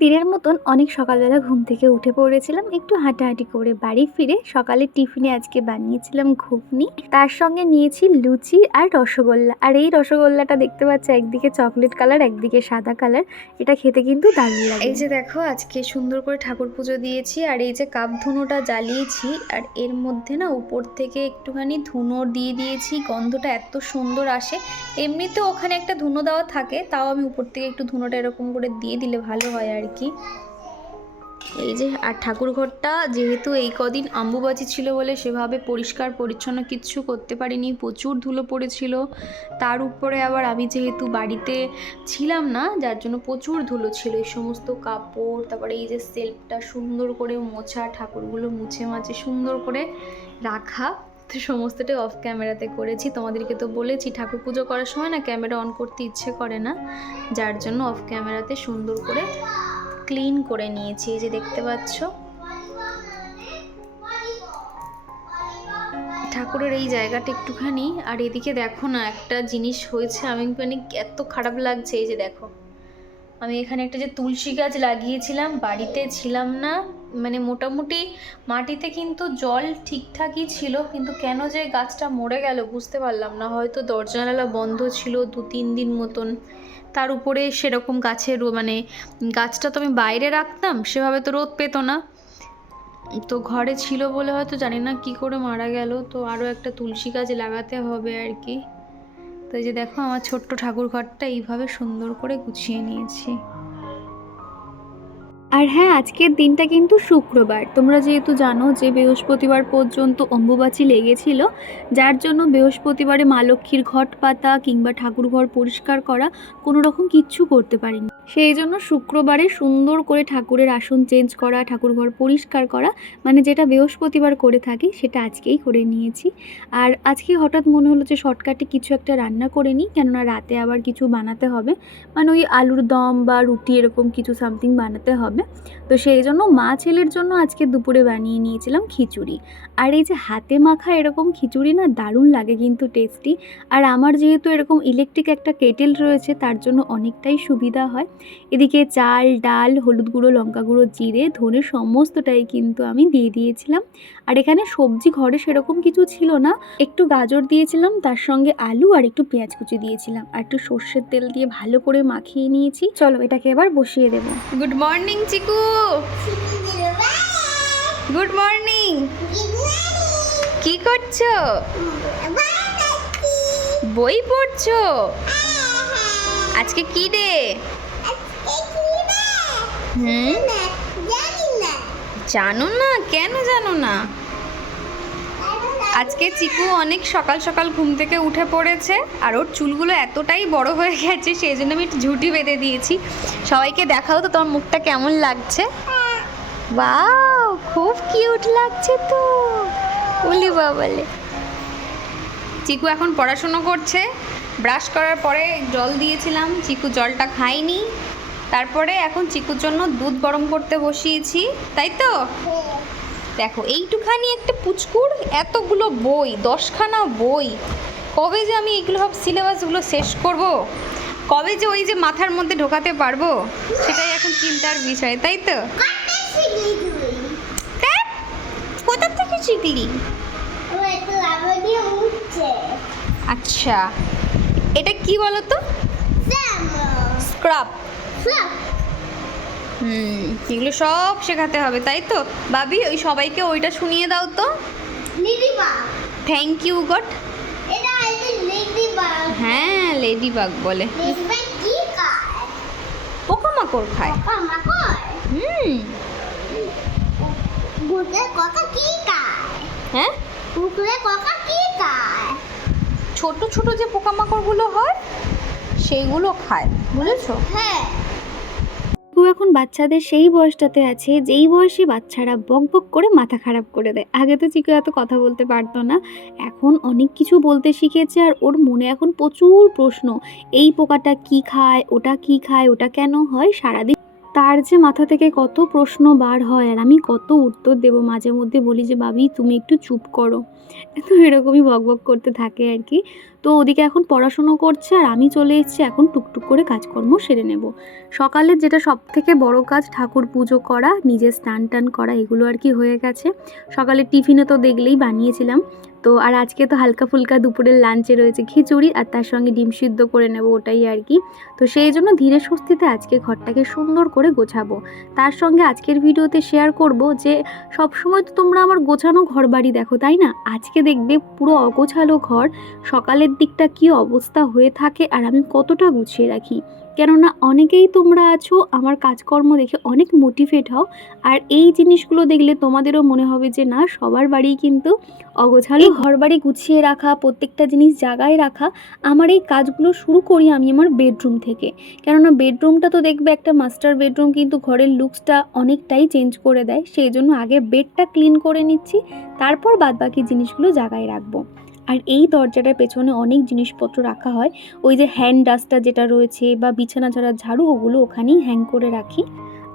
দিনের মতন অনেক সকালবেলা ঘুম থেকে উঠে পড়েছিলাম, একটু হাঁটাহাঁটি করে বাড়ি ফিরে সকালে টিফিনে আজকে বানিয়েছিলাম ঘুগনি, তার সঙ্গে নিয়েছি লুচি আর রসগোল্লা। আর এই রসগোল্লাটা দেখতে পাচ্ছ একদিকে চকলেট কালার একদিকে সাদা কালার, এটা খেতে কিন্তু দারুণ লাগে। এই যে দেখো আজকে সুন্দর করে ঠাকুর পুজো দিয়েছি, আর এই যে কাপ ধুনোটা জ্বালিয়েছি, আর এর মধ্যে না উপর থেকে একটুখানি ধুনো দিয়ে দিয়েছি, গন্ধটা এত সুন্দর আসে। এমনিতে ওখানে একটা ধুনো দেওয়া থাকে, তাও আমি উপর থেকে একটু ধুনোটা এরকম করে দিয়ে দিলে ভালো হয় আর কি। এই যে আর ঠাকুর ঘরটা যেহেতু এই কদিন অম্বুবাচী ছিল বলে সেভাবে পরিষ্কার পরিচ্ছন্ন কিচ্ছু করতে পারিনি, প্রচুর ধুলো পড়েছিল। তার উপরে আবার আমি যেহেতু বাড়িতে ছিলাম না, যার জন্য প্রচুর ধুলো ছিল। এই সমস্ত কাপড়, তারপরে এই যে সেলফটা সুন্দর করে মোছা, ঠাকুরগুলো মুছে মাছে সুন্দর করে রাখা, তো সমস্তটাই অফ ক্যামেরাতে করেছি। তোমাদেরকে তো বলেছি ঠাকুর পুজো করার সময় না ক্যামেরা অন করতে ইচ্ছে করে না, যার জন্য অফ ক্যামেরাতে সুন্দর করে ক্লিন করে নিয়েছি। এই যে দেখতে পাচ্ছ ঠাকুরের এই জায়গাটা একটুখানি। আর এদিকে দেখো না একটা জিনিস হয়েছে, আমি মানে এত খারাপ লাগছে। এই যে দেখো আমি এখানে একটা যে তুলসী গাছ লাগিয়েছিলাম, বাড়িতে ছিলাম না, মানে মোটামুটি মাটিতে কিন্তু জল ঠিকঠাকই ছিল, কিন্তু কেন যে গাছটা মরে গেল বুঝতে পারলাম না। হয়তো দরজা জানালা বন্ধ ছিল 2-3 দিন মতন, তার উপরে সেরকম গাছের মানে গাছটা তো আমি বাইরে রাখতাম, সেভাবে তো রোদ পেত না, তো ঘরে ছিল বলে হয়তো জানি না কি করে মারা গেল। তো আরও একটা তুলসী গাছ লাগাতে হবে আর কি। তো এই যে দেখো আমার ছোট্ট ঠাকুর ঘরটা এইভাবে সুন্দর করে গুছিয়ে নিয়েছি। আর হ্যাঁ, আজকের দিনটা কিন্তু শুক্রবার। তোমরা যেহেতু জানো যে বৃহস্পতিবার পর্যন্ত অম্বুবাচী লেগেছিল, যার জন্য বৃহস্পতিবারে মা লক্ষ্মীর ঘট পাতা কিংবা ঠাকুর ঘর পরিষ্কার করা কোনো রকম কিচ্ছু করতে পারিনি। সেই জন্য শুক্রবারে সুন্দর করে ঠাকুরের আসন চেঞ্জ করা, ঠাকুর ঘর পরিষ্কার করা, মানে যেটা বৃহস্পতিবার করে থাকি সেটা আজকেই করে নিয়েছি। আর আজকে হঠাৎ মনে হলো যে শর্টকাটে কিছু একটা রান্না করে নিই, কেননা রাতে আবার কিছু বানাতে হবে, মানে ওই আলুর দম বা রুটি এরকম কিছু সামথিং বানাতে হবে। তো সেই জন্য মা ছেলের জন্য আজকে দুপুরে বানিয়ে নিয়েছিলাম খিচুড়ি। আর এই যে হাতে মাখা এরকম খিচুড়ি না দারুণ লাগে কিন্তু টেস্টি। আর আমার যেহেতু এরকম ইলেকট্রিক একটা কেটেল রয়েছে, তার জন্য অনেকটাই সুবিধা হয়। এদিকে চাল ডাল হলুদ গুঁড়ো লঙ্কা গুঁড়ো জিরে ধনে সমস্তটাই কিন্তু আমি দিয়ে দিয়েছিলাম। আর এখানে সবজি ঘরে সেরকম কিছু ছিল না, একটু গাজর দিয়েছিলাম, তার সঙ্গে আলু আর একটু পেঁয়াজ কুচি দিয়েছিলাম, আর একটু সর্ষের তেল দিয়ে ভালো করে মাখিয়ে নিয়েছি। চলো এটাকে এবার বসিয়ে দেবো। Good morning Chiku. Good morning. কি করছো? বই পড়ছো? আজকে কি ডে? জানো না? কেন জানো না? আজকে চিকু অনেক সকাল সকাল ঘুম থেকে উঠে পড়েছে, আর ওর চুলগুলো এতটাই বড় হয়ে গেছে সেই জন্য আমি একটু ঝুঁটি বেঁধে দিয়েছি। সবাইকে দেখাও তো তোমার মুখটা কেমন লাগছে। বাহ, খুব কিউট লাগছে তো। বলি বাবালে। চিকু এখন পড়াশুনো করছে। ব্রাশ করার পরে জল দিয়েছিলাম, চিকু জলটা খায়নি। তারপরে এখন চিকুর জন্য দুধ গরম করতে বসিয়েছি, তাই তো? দেখো এইটুখানি একটা পুচকুর এতগুলো বই, 10খানা বই, কবে যে আমি এগুলো সব সিলেবাসগুলো শেষ করব, কবে যে ওই যে মাথার মধ্যে ঢোকাতে পারবো, সেটাই এখন চিন্তার বিষয়, তাই তো? কোথা থেকে শিখলি? আচ্ছা, এটা কি বলো তো? স্ক্রাব। এগুলো সব শেখাতে হবে, তাই তো? ভাবি ওই সবাইকে ওইটা শুনিয়ে দাও তো। Thank you God. হ্যাঁ, লেডিবাগ বলে। পোকামাকড় খায়। হ্যাঁ, ছোট ছোট যে পোকামাকড়গুলো হয় সেইগুলো খায়, বুঝেছো? হ্যাঁ। ও এখন বাচ্চাদের সেই বয়সটাতে আছে যেই বয়সে বাচ্চারা বক বক করে মাথা খারাপ করে দেয়। আগে তো চিকু এত কথা বলতে পারতো না, এখন অনেক কিছু বলতে শিখেছে। আর ওর মনে এখন প্রচুর প্রশ্ন, এই পোকাটা কি খায়, ওটা কি খায়, ওটা কেন হয়, সারাদিন তার যে মাথা থেকে কত প্রশ্ন বার হয় আর আমি কত উত্তর দেব। মাঝে মধ্যে বলি যে ভাবি তুমি একটু চুপ করো। তো এরকমই বকবক করতে থাকে আর কি। তো ওদিকে এখন পড়াশুনো করছে আর আমি চলে এসেছি এখন টুকটুক করে কাজকর্ম সেরে নেব। সকালের যেটা সবথেকে বড় কাজ ঠাকুর পুজো করা, নিজের স্নান টান করা, এগুলো আর কি হয়ে গেছে। সকালের টিফিনে তো দেখলেই বানিয়েছিলাম। তো আর আজকে তো হালকা ফুলকা দুপুরের লাঞ্চে রয়েছে খিচুড়ি আর তার সঙ্গে ডিম সিদ্ধ করে নেব, ওটাই আর কি। তো সেই জন্য ধীরে সুস্থিতে আজকে ঘরটাকে সুন্দর করে গোছাবো। তার সঙ্গে আজকের ভিডিওতে শেয়ার করব যে সবসময় তো তোমরা আমার গোছানো ঘর বাড়ি দেখো, তাই না? আজকে দেখবে পুরো অগোছালো ঘর, সকালের দিকটা কি অবস্থা হয়ে থাকে আর আমি কতটা গুছিয়ে রাখি। কেননা অনেকেই তোমরা আছো আমার কাজকর্ম দেখে অনেক মোটিভেট হও, আর এই জিনিসগুলো দেখলে তোমাদেরও মনে হবে যে না, সবার বাড়ি কিন্তু অগোছালো ঘর বাড়ি গুছিয়ে রাখা, প্রত্যেকটা জিনিস জায়গায় রাখা। আমার এই কাজগুলো শুরু করি আমি আমার বেডরুম থেকে। কেননা বেডরুমটা তো দেখবে একটা মাস্টার বেডরুম কিন্তু ঘরের লুকসটা অনেকটাই চেঞ্জ করে দেয়। সেই জন্য আগে বেডটা ক্লিন করে নিচ্ছি, তারপর বাদবাকি জিনিসগুলো জায়গায় রাখবো। আর এই দরজাটার পেছনে অনেক জিনিসপত্র রাখা হয়, ওই যে হ্যান্ড ডাস্টার যেটা রয়েছে বা বিছানা ঝাড়ার ঝাড়ু, ওগুলো ওখানেই হ্যাং করে রাখি।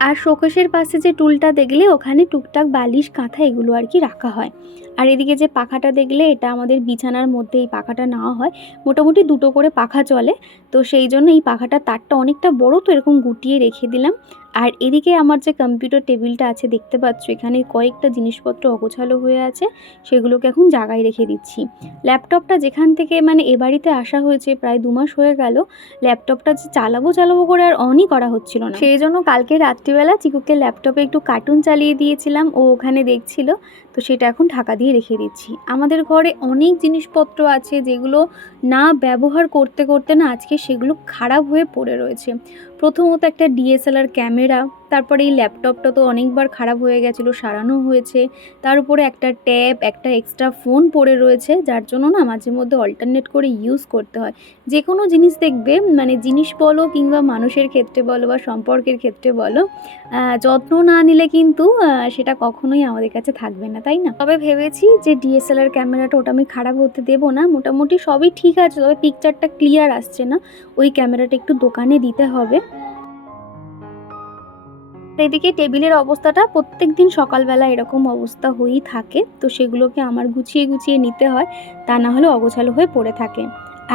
আর শোকেসের পাশে যে টুলটা দেখলে ওখানে টুকটাক বালিশ কাঁথা এগুলো আর কি রাখা হয়। আর এদিকে যে পাখাটা দেখলে এটা আমাদের বিছানার মধ্যে এই পাখাটা নেওয়া হয়, মোটামুটি 2টো করে পাখা চলে। তো সেই জন্য এই পাখাটার তারটা অনেকটা বড়, তো এরকম গুটিয়ে রেখে দিলাম। আর এদিকে আমার যে কম্পিউটার টেবিলটা আছে দেখতে পাচ্ছ, এখানে কয়েকটা জিনিসপত্র অগোছালো হয়ে আছে, সেগুলোকে এখন জায়গায় রেখে দিচ্ছি। ল্যাপটপটা যেখান থেকে মানে এ বাড়িতে আসা হয়েছে প্রায় 2 মাস হয়ে গেল, ল্যাপটপটা যে চালাবো করে আর অনই করা হচ্ছিল না। সেই জন্য কালকে রাত্রিবেলা চিকুকে ল্যাপটপে একটু কার্টুন চালিয়ে দিয়েছিলাম, ও ওখানে দেখছিল। তো সেটা এখন ঢাকা দিয়ে রেখে দিচ্ছি। আমাদের ঘরে অনেক জিনিসপত্র আছে যেগুলো না ব্যবহার করতে করতে না আজকে সেগুলো খারাপ হয়ে পড়ে রয়েছে। প্রথমত একটা ডিএসএলআর ক্যামেরা, তারপরে এই ল্যাপটপটা তো অনেকবার খারাপ হয়ে গেছিলো, সারানো হয়েছে। তার উপরে একটা ট্যাব, একটা এক্সট্রা ফোন পড়ে রয়েছে, যার জন্য না মাঝে মধ্যে অল্টারনেট করে ইউজ করতে হয়। যে কোনো জিনিস দেখবে, মানে জিনিস বলো কিংবা মানুষের ক্ষেত্রে বলো বা সম্পর্কের ক্ষেত্রে বলো, যত্ন না নিলে কিন্তু সেটা কখনোই আমাদের কাছে থাকবে না, তাই না? তবে ভেবেছি যে ডিএসএলআর ক্যামেরাটা ওটা আমি খারাপ হতে দেবো না, মোটামুটি সবই ঠিক আছে, তবে পিকচারটা ক্লিয়ার আসছে না, ওই ক্যামেরাটা একটু দোকানে দিতে হবে। এদিকে টেবিলের অবস্থাটা প্রত্যেক দিন সকালবেলা এরকম অবস্থা হয়েই থাকে, তো সেগুলোকে আমার গুছিয়ে গুছিয়ে নিতে হয়, তা না হলে অগোছালো হয়ে পড়ে থাকে।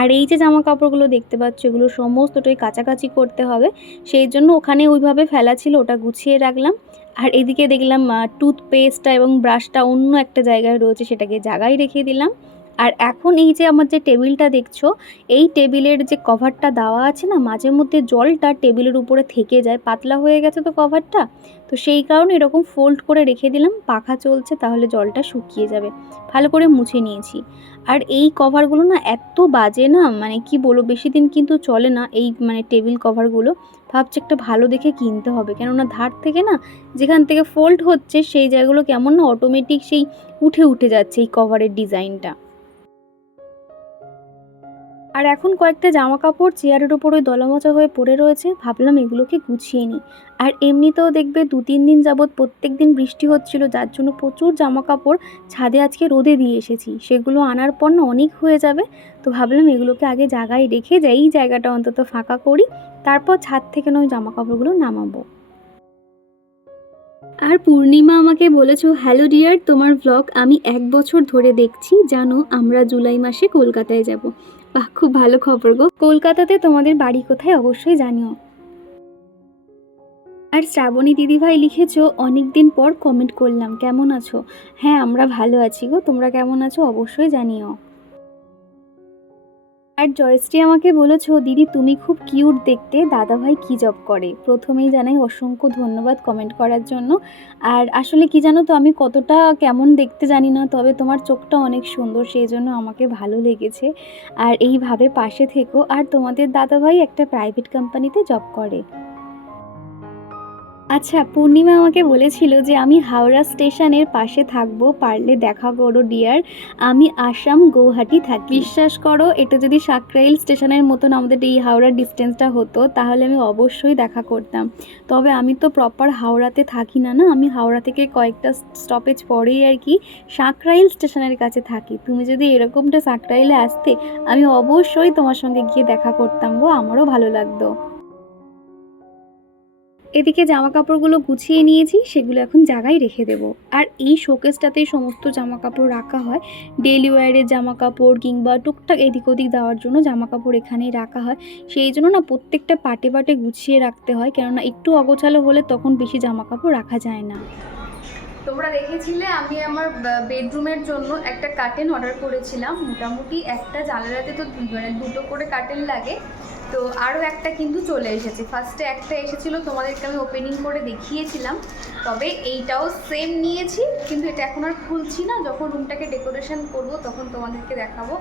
আর এই যে জামা কাপড়গুলো দেখতে পাচ্ছ, এগুলো সমস্তটাই কাচাকাচি করতে হবে, সেই জন্য ওখানে ওইভাবে ফেলা ছিল, ওটা গুছিয়ে রাখলাম। আর এদিকে দেখলাম টুথপেস্টটা এবং ব্রাশটা অন্য একটা জায়গায় রয়েছে, সেটাকে জায়গায় রেখে দিলাম। আর এখন এই যে আমার যে টেবিলটা দেখছো, এই টেবিলের যে কভারটা দেওয়া আছে না, মাঝে মধ্যে জলটা টেবিলের উপরে থেকে যায়, পাতলা হয়ে গেছে তো কভারটা, তো সেই কারণে এরকম ফোল্ড করে রেখে দিলাম, পাখা চলছে তাহলে জলটা শুকিয়ে যাবে। ভালো করে মুছে নিয়েছি। আর এই কভারগুলো না এত বাজে না, মানে কি বলবো, বেশি দিন কিন্তু চলে না এই মানে টেবিল কভারগুলো। ভাবছি একটা ভালো দেখে কিনতে হবে, কেননা ধার থেকে না যেখান থেকে ফোল্ড হচ্ছে সেই জায়গাগুলো কেমন না অটোমেটিক সেই উঠে উঠে যাচ্ছে এই কভারের ডিজাইনটা। আর এখন কয়েকটা জামা কাপড় চেয়ারের উপর ওই দলামচা হয়ে পড়ে রয়েছে, ভাবলাম এগুলোকে গুছিয়ে নিই। আর এমনিতেও দেখবে 2-3 দিন যাবৎ প্রত্যেক দিন বৃষ্টি হচ্ছিল, যার জন্য প্রচুর জামা কাপড় ছাদে আজকে রোদে দিয়ে এসেছি, সেগুলো আনার পর না অনেক হয়ে যাবে। তো ভাবলাম এগুলোকে আগে জায়গায় রেখে যাই, এই জায়গাটা অন্তত ফাঁকা করি, তারপর ছাদ থেকে নয় জামা কাপড়গুলো নামাবো। আর পূর্ণিমা আমাকে বলেছো, হ্যালো ডিয়ার, তোমার ব্লগ আমি 1 বছর ধরে দেখছি, জানো আমরা জুলাই মাসে কলকাতায় যাব। বাহ, খুব ভালো খবর গো। কলকাতাতে তোমাদের বাড়ি কোথায় অবশ্যই জানিও। আর শ্রাবণী দিদিভাই লিখেছো, অনেক দিন পর কমেন্ট করলাম, কেমন আছো? হ্যাঁ, আমরা ভালো আছি গো, তোমরা কেমন আছো অবশ্যই জানিও। আর জয়শ্রী আমাকে বলেছো, দিদি তুমি খুব কিউট দেখতে, দাদাভাই কি জব করে? প্রথমেই জানাই অসংখ্য ধন্যবাদ কমেন্ট করার জন্য। আর আসলে কি জানো তো, আমি কতটা কেমন দেখতে জানি না, তবে তোমার চোখটা অনেক সুন্দর, সেই জন্য আমাকে ভালো লেগেছে। আর এইভাবে পাশে থেকো। আর তোমাদের দাদাভাই একটা প্রাইভেট কোম্পানিতে জব করে। আচ্ছা, পূর্ণিমা আমাকে বলেছিল যে আমি হাওড়া স্টেশনের পাশে থাকবো, পারলে দেখা করো ডিয়ার, আমি আসাম গৌহাটি থাকি। বিশ্বাস করো, এটা যদি সাকরাইল স্টেশনের মতন আমাদের এই হাওড়ার ডিস্টেন্সটা হতো তাহলে আমি অবশ্যই দেখা করতাম। তবে আমি তো প্রপার হাওড়াতে থাকি না, আমি হাওড়া থেকে কয়েকটা স্টপেজ পরেই আর কি সাকরাইল স্টেশনের কাছে থাকি। তুমি যদি এরকমটা সাকরাইলে আসতে, আমি অবশ্যই তোমার সঙ্গে গিয়ে দেখা করতাম গো, আমারও ভালো লাগতো। এদিকে জামা কাপড়গুলো গুছিয়ে নিয়েছি, সেগুলো এখন জায়গায় রেখে দেবো। আর এই শোকেসটাতেই সমস্ত জামা কাপড় রাখা হয়, ডেইলি ওয়্যারের জামা কাপড় কিংবা টুকটাক এদিক ওদিক দেওয়ার জন্য জামা কাপড় এখানেই রাখা হয়। সেই জন্য না প্রত্যেকটা পাটে পাটে গুছিয়ে রাখতে হয়, কেননা একটু অগোছালো হলে তখন বেশি জামা কাপড় রাখা যায় না। তোমরা দেখেছিলে আমি আমার বেডরুমের জন্য একটা কার্টেন অর্ডার করেছিলাম। মোটামুটি একটা জানালাতে তো মানে 2টো করে কার্টেন লাগে, তো আরও একটা কিন্তু চলে এসেছে। ফার্স্টে একটা এসেছিলো, তোমাদেরকে আমি ওপেনিং করে দেখিয়েছিলাম, তবে এইটাও সেম নিয়েছি, কিন্তু এটা এখন আর খুলছি না। যখন রুমটাকে ডেকোরেশন করব তখন তোমাদেরকে দেখাবো।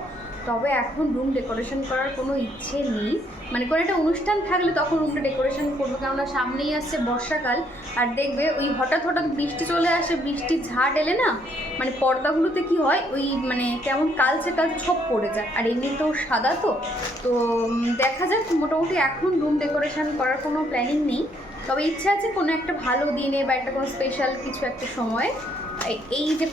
তবে এখন রুম ডেকোরেশন করার কোনো ইচ্ছে নেই, মানে কোনো একটা অনুষ্ঠান থাকলে তখন রুমটা ডেকোরেশন করবো, কেননা সামনেই আসছে বর্ষাকাল। আর দেখবে ওই হঠাৎ হঠাৎ বৃষ্টি চলে আসে, বৃষ্টির ঝাড় এলে না মানে পর্দাগুলোতে কি হয়, ওই মানে কেমন কালচে কালচে ছোপ পড়ে যায়। আর এমনিতেও সাদা তো তো দেখা যাক। মোটামুটি এখন রুম ডেকোরেশন করার কোনো প্ল্যানিং নেই, তবে ইচ্ছা আছে কোনো একটা ভালো দিনে বা একটা কোনো স্পেশাল কিছু একটা সময় এই যে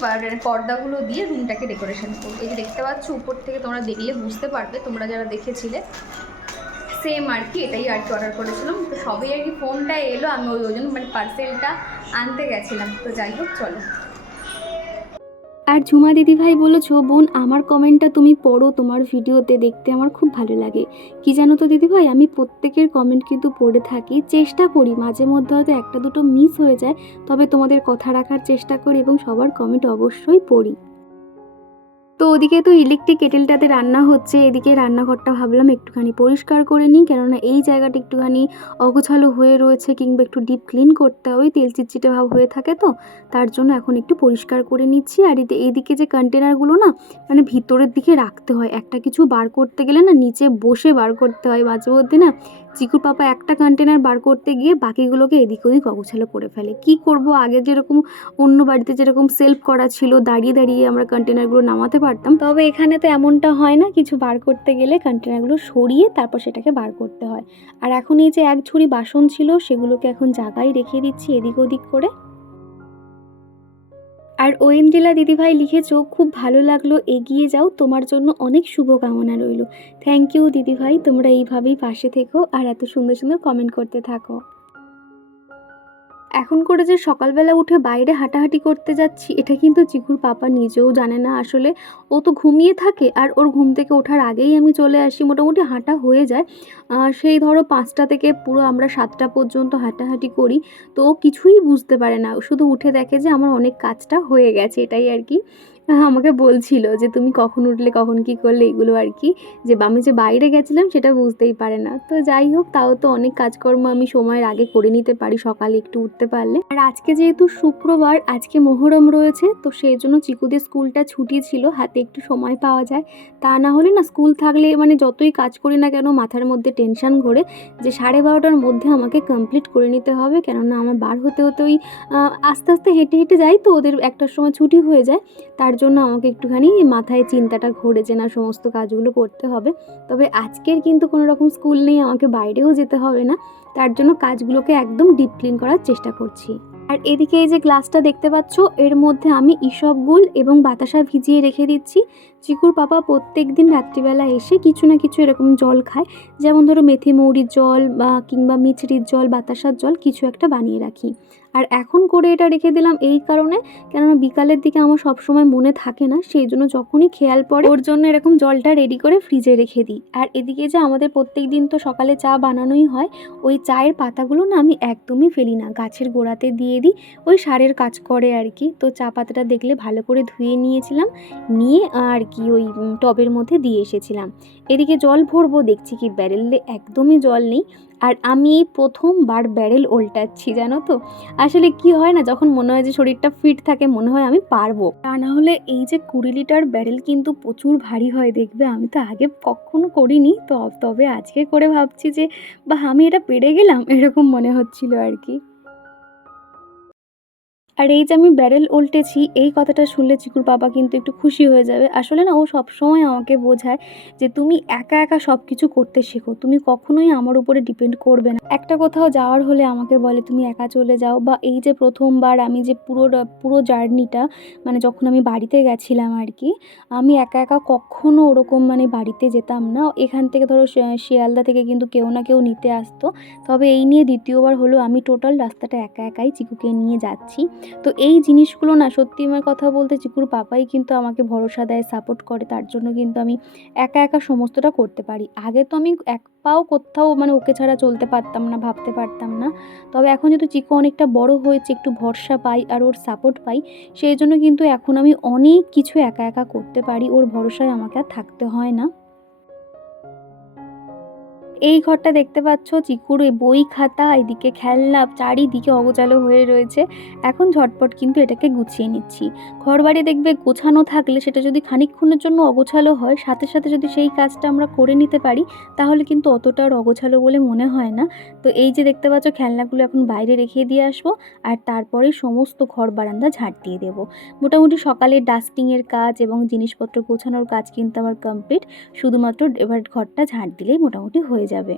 পর্দাগুলো দিয়ে রুমটাকে ডেকোরেশন করবো। এই যে দেখতে পাচ্ছ, উপর থেকে তোমরা দেখলে বুঝতে পারবে, তোমরা যারা দেখেছিলে সেম আর কি, এটাই আর কি অর্ডার করেছিলাম। তো সবই আর কি ফোনটা এলো, আমি ওই জন্য মানে পার্সেলটা আনতে গেছিলাম। তো যাই হোক, চলো। আর ঝুমা দিদিভাই বলেছো, বোন আমার কমেন্টটা তুমি পড়ো, তোমার ভিডিওতে দেখতে আমার খুব ভালো লাগে। কি জানো তো দিদিভাই, আমি প্রত্যেকের কমেন্ট কিন্তু পড়ে থাকি, চেষ্টা করি, মাঝে মধ্যে হয়তো একটা দুটো মিস হয়ে যায়, তবে তোমাদের কথা রাখার চেষ্টা করি এবং সবার কমেন্ট অবশ্যই পড়ি। তো ওদিকে তো ইলেকট্রিক কেটেলটাতে রান্না হচ্ছে, এদিকে রান্নাঘরটা ভাবলাম একটুখানি পরিষ্কার করে নিই, কেননা এই জায়গাটা একটুখানি অগোছালো হয়ে রয়েছে, কিংবা একটু ডিপ ক্লিন করতে হবে, তেল চিটচিটে ভাব হয়ে থাকে, তো তার জন্য এখন একটু পরিষ্কার করে নিচ্ছি। আর এইদিকে যে কন্টেনারগুলো না মানে ভিতরের দিকে রাখতে হয়, একটা কিছু বার করতে গেলে না নিচে বসে বার করতে হয়, মাঝে মধ্যে না চিকুর পাপা একটা কন্টেনার বার করতে গিয়ে বাকিগুলোকে এদিক ওদিক অগোছালো করে ফেলে। কি করব, আগে যেরকম অন্য বাড়িতে যেরকম সেলফ করা ছিল, দাঁড়িয়ে দাঁড়িয়ে আমরা কন্টেনারগুলো নামাতে পারতাম, তবে এখানে তো এমনটা হয় না। কিছু বার করতে গেলে কন্টেনারগুলো সরিয়ে তারপর সেটাকে বার করতে হয়। আর এখন এই যে এক ঝুড়ি বাসন ছিল, সেগুলোকে এখন জায়গায় রেখে দিচ্ছি এদিক ওদিক করে। আর ঐন্দ্রিলা দিদিভাই লিখেছো, খুব ভালো লাগলো, এগিয়ে যাও, তোমার জন্য অনেক শুভকামনা রইল। থ্যাংক ইউ দিদিভাই, তোমরা এইভাবেই পাশে থেকো আর এত সুন্দর সুন্দর কমেন্ট করতে থাকো। এখন করে যে সকালবেলা উঠে বাইরে হাঁটাহাঁটি করতে যাচ্ছি, এটা কিন্তু চিকুর পাপা নিজেও জানে না। আসলে ও তো ঘুমিয়ে থাকে, আর ওর ঘুম থেকে ওঠার আগেই আমি চলে আসি, মোটামুটি হাঁটা হয়ে যায়। সেই ধরো 5টা থেকে পুরো আমরা 7টা পর্যন্ত হাঁটাহাঁটি করি। তো ও কিছুই বুঝতে পারে না, শুধু উঠে দেখে যে আমার অনেক কাজটা হয়ে গেছে, এটাই আর কি। আমাকে বলছিল যে তুমি কখন উঠলে, কখন কি করলে, এগুলো আর কি, যে আমি যে বাইরে গেছিলাম সেটা বুঝতেই পারে না। তো যাই হোক, তাও তো অনেক কাজকর্ম আমি সময়ের আগে করে নিতে পারি সকালে একটু উঠতে পারলে। আর আজকে যেহেতু শুক্রবার, আজকে মোহরম রয়েছে, তো সেই জন্য চিকুদের স্কুলটা ছুটি ছিল, হাতে একটু সময় পাওয়া যায়। তা না হলে না স্কুল থাকলে মানে যতই কাজ করি না কেন মাথার মধ্যে টেনশন ঘোরে যে 12:30টার মধ্যে আমাকে কমপ্লিট করে নিতে হবে, কেননা আমার বার হতে হতে ওই আস্তে আস্তে হেঁটে হেঁটে যাই, তো ওদের একটার সময় ছুটি হয়ে যায়। তার জন্য আমাকে একটুখানি মাথায় চিন্তাটা ঘোরে যে না সমস্ত কাজগুলো করতে হবে। তবে আজকের কিন্তু কোনো রকম স্কুল নেই, আমাকে বাইরেও যেতে হবে না, তার জন্য কাজগুলোকে একদম ডিপ ক্লিন করার চেষ্টা করছি। আর এদিকে এই যে গ্লাসটা দেখতে পাচ্ছ, এর মধ্যে আমি ইসবগুল এবং বাতাসা ভিজিয়ে রেখে দিচ্ছি। চিকুর পাপা প্রত্যেক দিন রাত্রিবেলা এসে কিছু না কিছু এরকম জল খায়, যেমন ধরো মেথি মৌরির জল বা কিংবা মিছরির জল, বাতাসার জল, কিছু একটা বানিয়ে রাখি। আর এখন করে এটা রেখে দিলাম এই কারণে, কেননা বিকালের দিকে আমার সবসময় মনে থাকে না, সেই জন্য যখনই খেয়াল পড়ে ওর জন্য এরকম জলটা রেডি করে ফ্রিজে রেখে দিই। আর এদিকে যে আমাদের প্রত্যেক দিন তো সকালে চা বানানোই হয়, ওই চায়ের পাতাগুলো না আমি একদমই ফেলি না, গাছের গোড়াতে দিয়ে দিই, ওই সারের কাজ করে আর কি। তো চা পাতাটা দেখলে ভালো করে ধুয়ে নিয়েছিলাম, নিয়ে আর কি ওই টবের মধ্যে দিয়ে এসেছিলাম। এদিকে জল ভরবো, দেখছি কি ব্যারেলে একদমই জল নেই। আর আমি এই প্রথমবার ব্যারেল ওল্টাচ্ছি, জানো তো। আসলে কি হয় না, যখন মনে হয় যে শরীরটা ফিট থাকে, মনে হয় আমি পারবো, তা না হলে এই যে 20 লিটার ব্যারেল কিন্তু প্রচুর ভারী হয়, দেখবে আমি তো আগে কখনো করিনি, তো তবে আজকে করে ভাবছি যে বা আমি এটা পেরে গেলাম, এরকম মনে হচ্ছিল আর কি। আর এই যে আমি ব্যারেল উল্টেছি এই কথাটা শুনলে চিকুর বাবা কিন্তু একটু খুশি হয়ে যাবে। আসলে না ও সবসময় আমাকে বোঝায় যে তুমি একা একা সব কিছু করতে শেখো, তুমি কখনোই আমার উপরে ডিপেন্ড করবে না। একটা কোথাও যাওয়ার হলে আমাকে বলে তুমি একা চলে যাও, বা এই যে প্রথমবার আমি যে পুরো জার্নিটা মানে যখন আমি বাড়িতে গেছিলাম আর কি, আমি একা একা কখনো ওরকম মানে বাড়িতে যেতাম না। এখান থেকে ধরো শিয়ালদা থেকে কিন্তু কেউ না কেউ নিতে আসতো, তবে এই নিয়ে দ্বিতীয়বার হলো আমি টোটাল রাস্তাটা একা একাই চিকুকে নিয়ে যাচ্ছি। তো এই জিনিসগুলো না সত্যি আমার কথা বলতে চিকুর পাপাই কিন্তু আমাকে ভরসা দেয়, সাপোর্ট করে, তার জন্য কিন্তু আমি একা একা সমস্তটা করতে পারি। আগে তো আমি এক পাও কোথাও মানে ওকে ছাড়া চলতে পারতাম না, ভাবতে পারতাম না। তবে এখন যেহেতু চিকু অনেকটা বড় হয়েছে, একটু ভরসা পাই আর ওর সাপোর্ট পাই, সেই জন্য কিন্তু এখন আমি অনেক কিছু একা একা করতে পারি, ওর ভরসায় আমাকে আর থাকতে হয় না। এই ঘরটা দেখতে পাচ্ছ, চিকুর এই বই খাতা, এদিকে খেলনা, চারিদিকে অগোছালো হয়ে রয়েছে। এখন ঝটপট কিন্তু এটাকে গুছিয়ে নিচ্ছি। ঘরবাড়ি দেখবে গোছানো থাকলে সেটা যদি খানিকক্ষণের জন্য অগোছালো হয়, সাথে সাথে যদি সেই কাজটা আমরা করে নিতে পারি, তাহলে কিন্তু অতটা আর অগোছালো বলে মনে হয় না। তো এই যে দেখতে পাচ্ছ খেলনাগুলো এখন বাইরে রেখে দিয়ে আসবো, আর তারপরে সমস্ত ঘর বারান্দা ঝাড় দিয়ে দেবো। মোটামুটি সকালে ডাস্টিংয়ের কাজ এবং জিনিসপত্র গোছানোর কাজ কিন্তু আমার কমপ্লিট। শুধুমাত্র এবার ঘরটা ঝাড় দিলেই মোটামুটি হয়ে যাবে।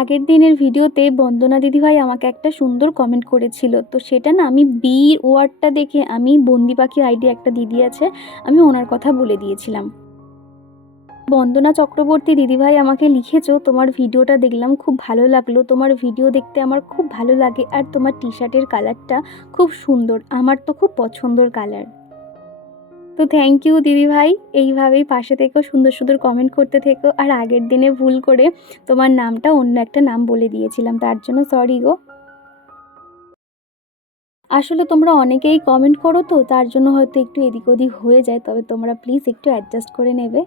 আগের দিনের ভিডিওতে বন্দনা দিদিভাই আমাকে একটা সুন্দর কমেন্ট করেছিল, তো সেটা না আমি বি ওয়ার্ডটা দেখে আমি বন্দি পাখি আইডি একটা দিদি আছে, আমি ওনার কথা বলে দিয়েছিলাম। বন্দনা চক্রবর্তী দিদিভাই আমাকে লিখেছো, তোমার ভিডিওটা দেখলাম খুব ভালো লাগলো, তোমার ভিডিও দেখতে আমার খুব ভালো লাগে, আর তোমার টি শার্টের কালারটা খুব সুন্দর, আমার তো খুব পছন্দর কালার। তো থ্যাংক ইউ দিদিভাই, এইভাবেই পাশে থেকো, সুন্দর সুন্দর কমেন্ট করতে থেকো। আর আগের দিনে ভুল করে তোমার নামটা অন্য একটা নাম বলে দিয়েছিলাম, তার জন্য সরি গো। আসলে তোমরা অনেকেই কমেন্ট করো, তো তার জন্য হয়তো একটু এদিক ওদিক হয়ে যায়, তবে তোমরা প্লিজ একটু অ্যাডজাস্ট করে নেবে।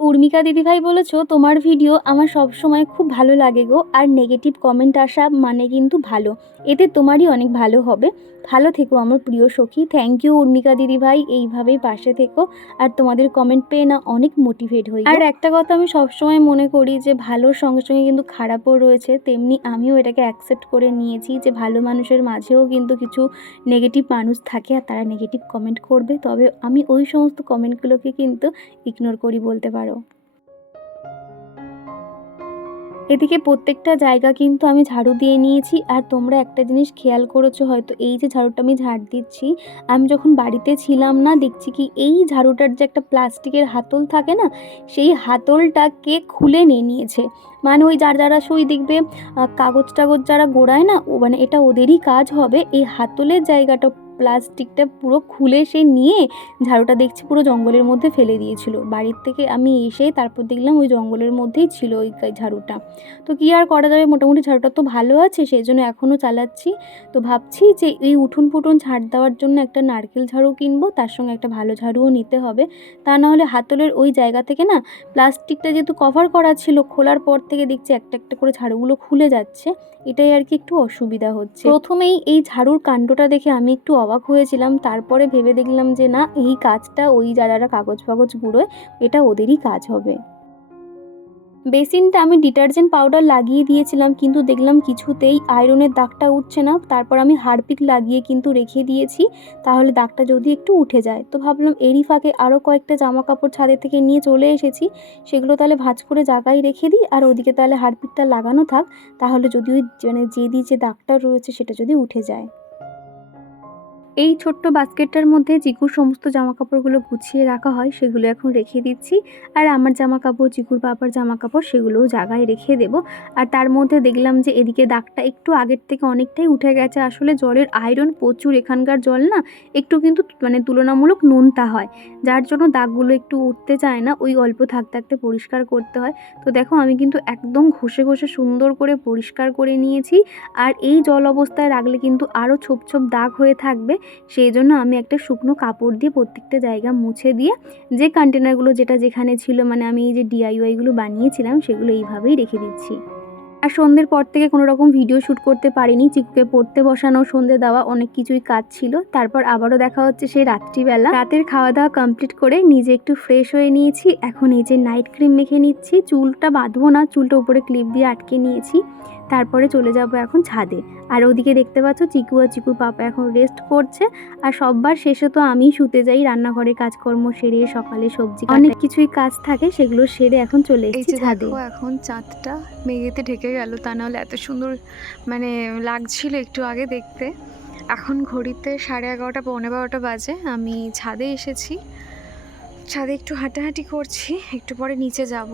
উর্মিকা দিদিভাই বলেছো, তোমার ভিডিও আমার সব সময় খুব ভালো লাগে গো, আর নেগেটিভ কমেন্ট আসা মানে কিন্তু ভালো, এতে তোমারই অনেক ভালো হবে। ভালো থেকো আমার প্রিয় সখী। থ্যাংক ইউ উর্মিকা দিদিভাই, এইভাবেই পাশে থেকো, আর তোমাদের কমেন্ট পেয়ে না অনেক মোটিভেট হই। আর একটা কথা আমি সবসময় মনে করি যে ভালোর সঙ্গে সঙ্গে কিন্তু খারাপও রয়েছে, তেমনি আমিও এটাকে অ্যাকসেপ্ট করে নিয়েছি যে ভালো মানুষের মাঝেও কিন্তু কিছু নেগেটিভ মানুষ থাকে, আর তারা নেগেটিভ কমেন্ট করবে, তবে আমি ওই সমস্ত কমেন্টগুলোকে কিন্তু ইগনোর করি বলতে পারো। এদিকে প্রত্যেকটা জায়গা কিন্তু আমি ঝাড়ু দিয়ে নিয়েছি। আর তোমরা একটা জিনিস খেয়াল করেছো হয়তো, এই যে ঝাড়ুটা আমি ঝাড় দিচ্ছি, আমি যখন বাড়িতে ছিলাম না দেখছি কি এই ঝাড়ুটার যে একটা প্লাস্টিকের হাতল থাকে না, সেই হাতলটাকে খুলে নিয়েছে। মানে ওই যারা সই দেখবে কাগজ টাগজ যারা গোড়ায় না, ও মানে এটা ওদেরই কাজ হবে, এই হাতলের জায়গাটা প্লাস্টিকটা পুরো খুলে সে নিয়ে ঝাড়ুটা দেখছি পুরো জঙ্গলের মধ্যে ফেলে দিয়েছিল। বাড়ির থেকে আমি এসে তারপর দেখলাম ওই জঙ্গলের মধ্যেই ছিল ওই ঝাড়ুটা। তো কী আর করা যাবে, মোটামুটি ঝাড়ুটা তো ভালো আছে, সেই জন্য এখনও চালাচ্ছি। তো ভাবছি যে এই উঠোন ফুটুন ঝাড় দেওয়ার জন্য একটা নারকেল ঝাড়ু কিনবো, তার সঙ্গে একটা ভালো ঝাড়ুও নিতে হবে। তা না হলে হাতলের ওই জায়গা থেকে না প্লাস্টিকটা যেহেতু কভার করা ছিল, খোলার পর থেকে দেখছি একটা একটা করে ঝাড়ুগুলো খুলে যাচ্ছে, এটাই আর কি একটু অসুবিধা হচ্ছে। প্রথমেই এই ঝাড়ুর কাণ্ডটা দেখে আমি একটু অবাক হয়েছিলাম, তারপরে ভেবে দেখলাম যে না, এই কাজটা ওই যারা কাগজ ফাগজ গুঁড়োয় এটা ওদেরই কাজ হবে। বেসিনটা আমি ডিটারজেন্ট পাউডার লাগিয়ে দিয়েছিলাম, কিন্তু দেখলাম কিছুতেই আয়রনের দাগটা উঠছে না। তারপর আমি হারপিক লাগিয়ে কিন্তু রেখে দিয়েছি, তাহলে দাগটা যদি একটু উঠে যায়। তো ভাবলাম এরই ফাঁকে আরও কয়েকটা জামা কাপড় ছাদের থেকে নিয়ে চলে এসেছি, সেগুলো তাহলে ভাঁজ করে জায়গায় রেখে দিই, আর ওদিকে তাহলে হারপিকটা লাগানো থাক, তাহলে যদি ওই মানে যে দাগটা রয়েছে সেটা যদি উঠে যায়। এই ছোট্ট বাস্কেটটার মধ্যে চিকুর সমস্ত জামাকাপড়গুলো গুছিয়ে রাখা হয়, সেগুলো এখন রেখে দিচ্ছি। আর আমার জামাকাপড়, চিকুর পাপার জামাকাপড়, সেগুলোও জায়গায় রেখে দেবো। আর তার মধ্যে দেখলাম যে এদিকে দাগটা একটু আগের থেকে অনেকটাই উঠে গেছে। আসলে জলের আয়রন প্রচুর, এখানকার জল না একটু কিন্তু মানে তুলনামূলক নোনতা হয়, যার জন্য দাগগুলো একটু উঠতে চায় না, ওই অল্প থাকতে থাকতে পরিষ্কার করতে হয়। তো দেখো আমি কিন্তু একদম ঘষে ঘষে সুন্দর করে পরিষ্কার করে নিয়েছি। আর এই জল অবস্থায় রাখলে কিন্তু আরও ছোপ ছোপ দাগ হয়ে থাকবে, সেই জন্য আমি একটা শুকনো কাপড় দিয়ে প্রত্যেকটা জায়গা মুছে দিয়ে যে কন্টেনারগুলো যেটা যেখানে ছিল, মানে আমি এই যে ডিআইওয়াইগুলো বানিয়েছিলাম, সেগুলো এইভাবেই রেখে দিচ্ছি। আর সন্ধ্যের পর থেকে কোনো রকম ভিডিও শ্যুট করতে পারিনি, চিকুকে পড়তে বসানো, সন্ধ্যে দেওয়া, অনেক কিছুই কাজ ছিল। তারপর আবারও দেখা হচ্ছে সেই রাত্রিবেলা। রাতের খাওয়া দাওয়া কমপ্লিট করে নিজে একটু ফ্রেশ হয়ে নিয়েছি, এখন এই যে নাইট ক্রিম মেখে নিচ্ছি। চুলটা বাঁধবো না, চুলটা উপরে ক্লিপ দিয়ে আটকে নিয়েছি। তারপরে চলে যাব এখন ছাদে। আর ওদিকে দেখতে পাচ্ছ চিকু আর চিকুর পাপা এখন রেস্ট করছে। আর সববার শেষে তো আমিই শুতে যাই, রান্নাঘরে কাজকর্ম সেরে, সকালে সবজি অনেক কিছুই কাজ থাকে, সেগুলো সেরে এখন চলে এসেছি ছাদে। এখন চাঁদটা মেঘেতে ঢেকে গেল, তা নাহলে এত সুন্দর মানে লাগছিল একটু আগে দেখতে। এখন ঘড়িতে 11:30 পৌনে 12টা বাজে। আমি ছাদে এসেছি, ছাদে একটু হাঁটাহাঁটি করছি, একটু পরে নিচে যাব।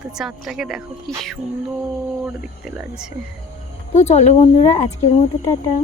তো চাঁদটাকে দেখো কি সুন্দর দেখতে লাগছে। তো চলো বন্ধুরা, আজকের মতো টাটা।